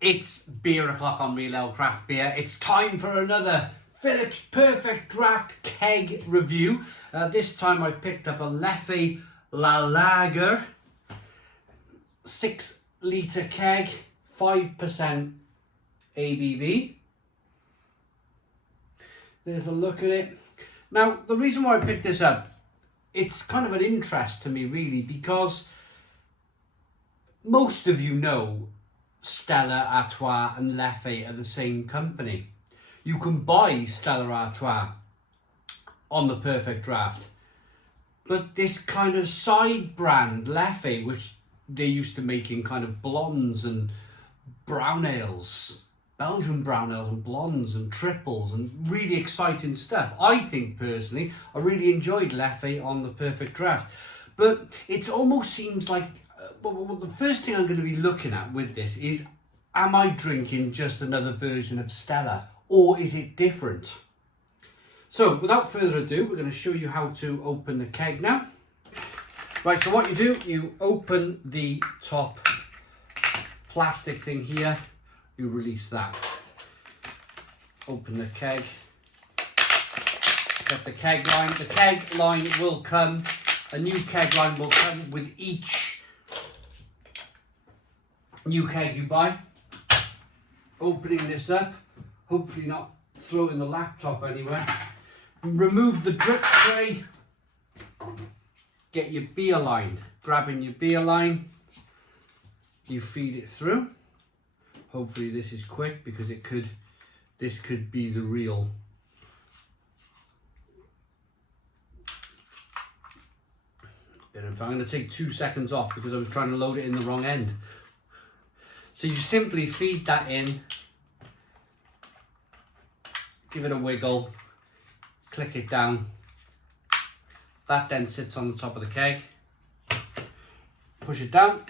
It's beer o'clock on Real Ale Craft Beer. It's time for another Phillips Perfect Draft keg review. This time I picked up a Leffe La Lager 6 litre keg, 5% ABV. There's a look at it. Now, the reason why I picked this up, it's kind of an interest to me really, because most of you know Stella Artois and Leffe are the same company. You can buy Stella Artois on the Perfect Draft, but this kind of side brand Leffe, which they used to make in kind of blondes and brown ales, Belgian brown ales and blondes and triples and really exciting stuff. I think personally I really enjoyed Leffe on the Perfect Draft, but it almost seems like well, the first thing I'm going to be looking at with this is, am I drinking just another version of Stella, or is it different? So without further ado, we're going to show you how to open the keg now. Right, so what you do, you open the top plastic thing here, you release that. Open the keg, get the keg line. The keg line will come, a new keg line will come with each new keg you buy. Opening this up, hopefully not throwing the laptop anywhere. Remove the drip tray, get your beer line. Grabbing your beer line, you feed it through. Hopefully this is quick, because this could be the real bit. In fact, I'm going to take 2 seconds off because I was trying to load it in the wrong end. So you simply feed that in, give it a wiggle, click it down. That then sits on the top of the keg. Push it down.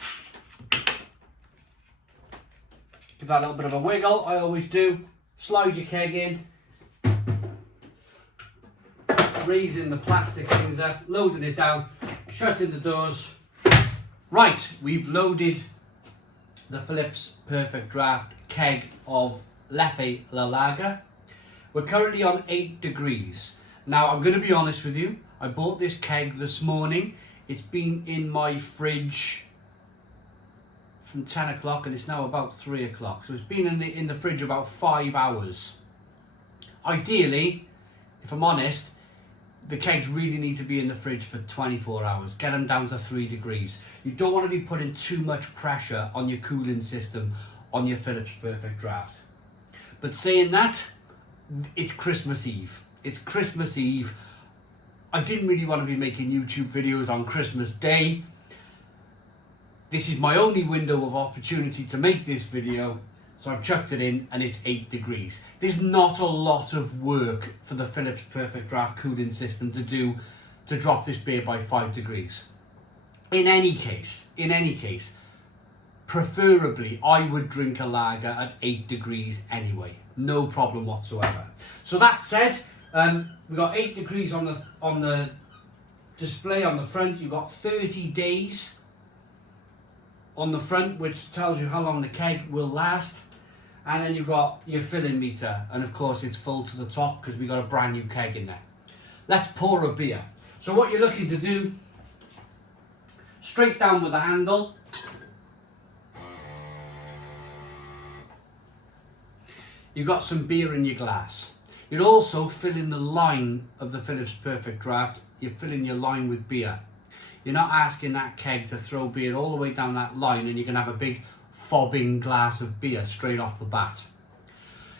Give that a little bit of a wiggle, I always do. Slide your keg in. Raising the plastic things up, loading it down, shutting the doors. Right, we've loaded the Phillips Perfect Draft keg of Leffe La Lager. We're currently on 8 degrees. Now, I'm going to be honest with you. I bought this keg this morning. It's been in my fridge from 10 o'clock and it's now about 3 o'clock. So it's been in the fridge about 5 hours. Ideally, if I'm honest, the kegs really need to be in the fridge for 24 hours. Get them down to 3 degrees. You don't want to be putting too much pressure on your cooling system on your Phillips Perfect Draft. But saying that, it's Christmas Eve. It's Christmas Eve. I didn't really want to be making YouTube videos on Christmas Day. This is my only window of opportunity to make this video. So I've chucked it in and it's 8 degrees. There's not a lot of work for the Phillips Perfect Draft cooling system to do to drop this beer by 5 degrees. In any case, preferably I would drink a lager at 8 degrees anyway. No problem whatsoever. So that said, we've got 8 degrees on the display on the front. You've got 30 days on the front, which tells you how long the keg will last. And then you've got your filling meter, and of course it's full to the top because we've got a brand new keg in there. Let's pour a beer. So what you're looking to do, straight down with the handle. You've got some beer in your glass. You're also filling the line of the Phillips Perfect Draft. You're filling your line with beer. You're not asking that keg to throw beer all the way down that line and you can have a big fobbing glass of beer straight off the bat.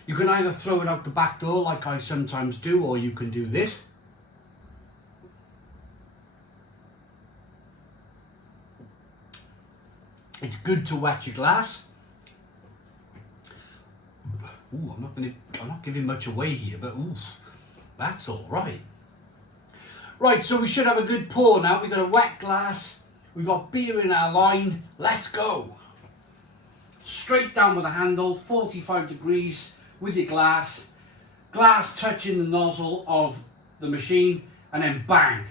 You can either throw it out the back door like I sometimes do, or you can do this. It's good to wet your glass. Ooh, I'm not giving much away here, but ooh, that's all right. Right, so we should have a good pour now. We've got a wet glass. We've got beer in our line. Let's go. Straight down with the handle, 45 degrees with your glass. Glass touching the nozzle of the machine, and then bang.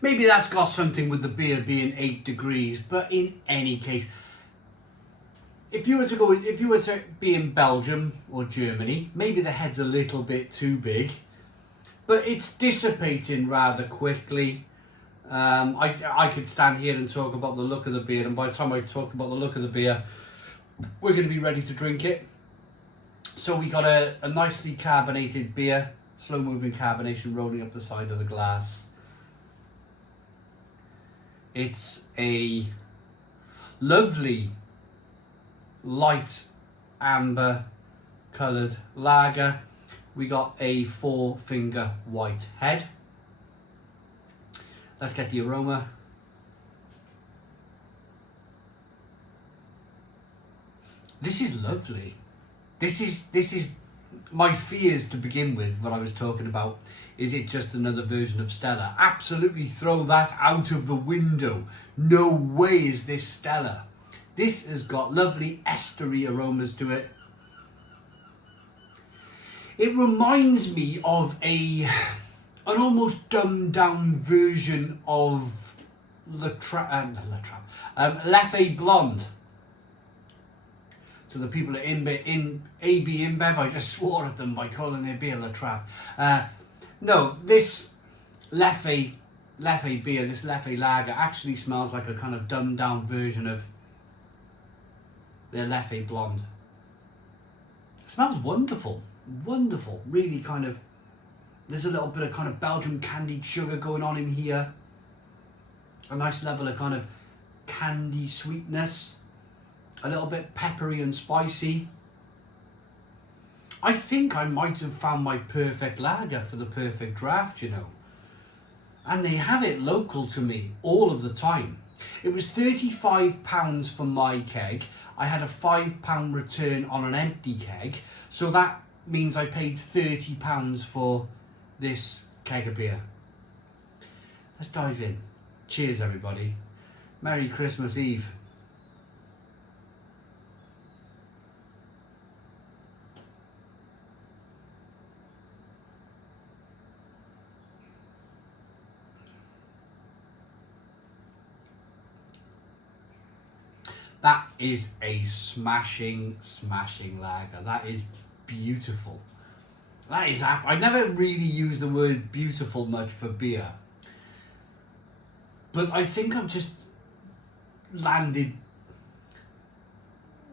Maybe that's got something with the beer being 8 degrees, but in any case, if you were to be in Belgium or Germany, maybe the head's a little bit too big, but it's dissipating rather quickly. I could stand here and talk about the look of the beer, and by the time I talked about the look of the beer, we're going to be ready to drink it. So we got a nicely carbonated beer, slow moving carbonation rolling up the side of the glass. It's a lovely light amber coloured lager. We got a 4-finger white head. Let's get the aroma. This is lovely. This is my fears to begin with. What I was talking about, is it just another version of Stella? Absolutely throw that out of the window. No way is this Stella. This has got lovely estery aromas to it. It reminds me of an almost dumbed down version of Leffe Blonde. So the people at AB InBev, I just swore at them by calling their beer La Trappe. No, this Leffe beer, this Leffe lager actually smells like a kind of dumbed down version of their Leffe Blonde. It smells wonderful, wonderful. Really kind of, there's a little bit of kind of Belgian candied sugar going on in here. A nice level of kind of candy sweetness. A little bit peppery and spicy. I think I might have found my perfect lager for the perfect draft, you know. And they have it local to me all of the time. It was £35 for my keg. I had a £5 return on an empty keg. So that means I paid £30 for this keg of beer. Let's dive in. Cheers, everybody. Merry Christmas Eve. That is a smashing lager. That is beautiful. That is, I never really use the word beautiful much for beer. But I think I've just landed,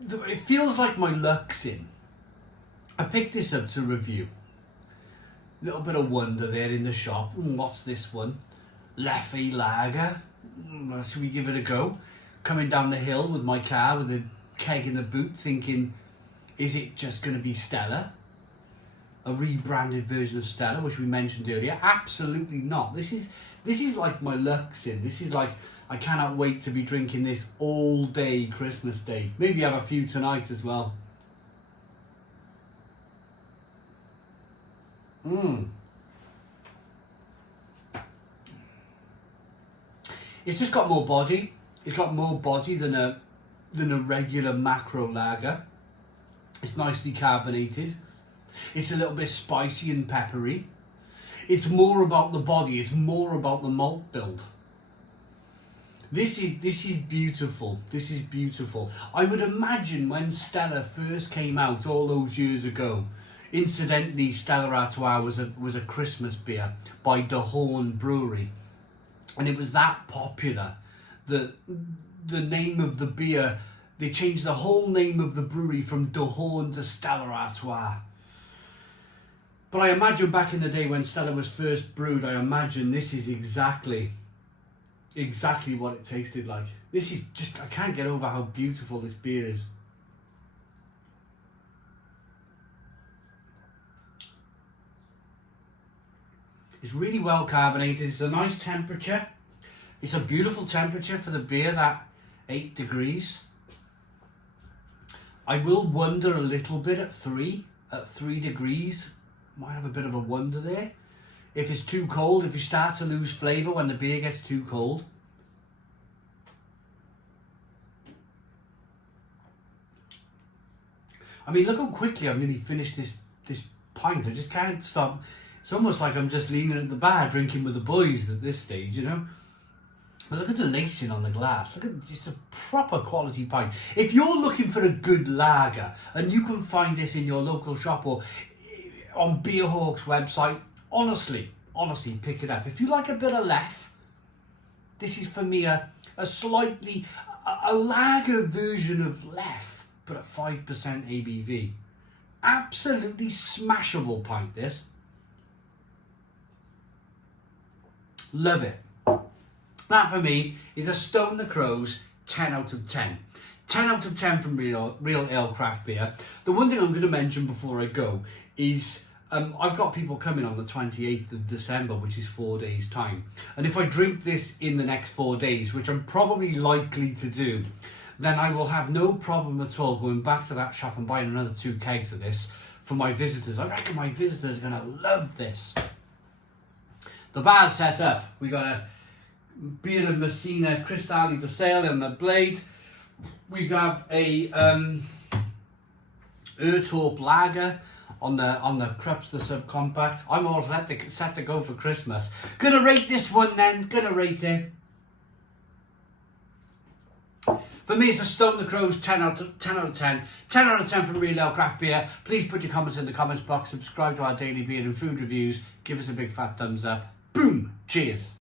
it feels like my luck's in. I picked this up to review. Little bit of wonder there in the shop. What's this one? Leffe lager. Should we give it a go? Coming down the hill with my car with a keg in the boot, thinking, is it just going to be Stella? A rebranded version of Stella, which we mentioned earlier? Absolutely not. This is like my luck's in. This is like, I cannot wait to be drinking this all day Christmas Day. Maybe have a few tonight as well. It's just got more body. It's got more body than a regular macro lager. It's nicely carbonated. It's a little bit spicy and peppery. It's more about the body. It's more about the malt build. This is beautiful. This is beautiful. I would imagine when Stella first came out all those years ago. Incidentally, Stella Artois was a Christmas beer by De Horn Brewery, and it was that popular. The name of the beer, they changed the whole name of the brewery from De Horn to Stella Artois. But I imagine back in the day when Stella was first brewed, I imagine this is exactly what it tasted like. This is just, I can't get over how beautiful this beer is. It's really well carbonated. It's a nice temperature. It's a beautiful temperature for the beer, that 8 degrees. I will wonder a little bit at 3 degrees. Might have a bit of a wonder there. If it's too cold, if you start to lose flavour when the beer gets too cold. I mean, look how quickly I've nearly finished this pint. I just can't stop It's almost like I'm just leaning at the bar drinking with the boys at this stage, you know. But look at the lacing on the glass. Look at it's a proper quality pint. If you're looking for a good lager, and you can find this in your local shop or on Beerhawk's website, honestly, pick it up. If you like a bit of Leffe, this is for me a slightly a lager version of Leffe, but at 5% ABV. Absolutely smashable pint, this. Love it. That for me is a Stone the Crows 10 out of 10. 10 out of 10 from Real Ale Craft Beer. The one thing I'm going to mention before I go is I've got people coming on the 28th of December, which is 4 days' time. And if I drink this in the next 4 days, which I'm probably likely to do, then I will have no problem at all going back to that shop and buying another 2 kegs of this for my visitors. I reckon my visitors are going to love this. The bar's set up. We got a Beer of Messina Cristalli de Sale on the blade. We have a Urtorp Lager on the Krups the Subcompact. I'm all set to go for Christmas. Gonna rate this one then. Gonna rate it. For me, it's a Stone the Crows 10 out of 10. 10 out of 10 from Real Ale Craft Beer. Please put your comments in the comments box. Subscribe to our daily beer and food reviews. Give us a big fat thumbs up. Boom. Cheers.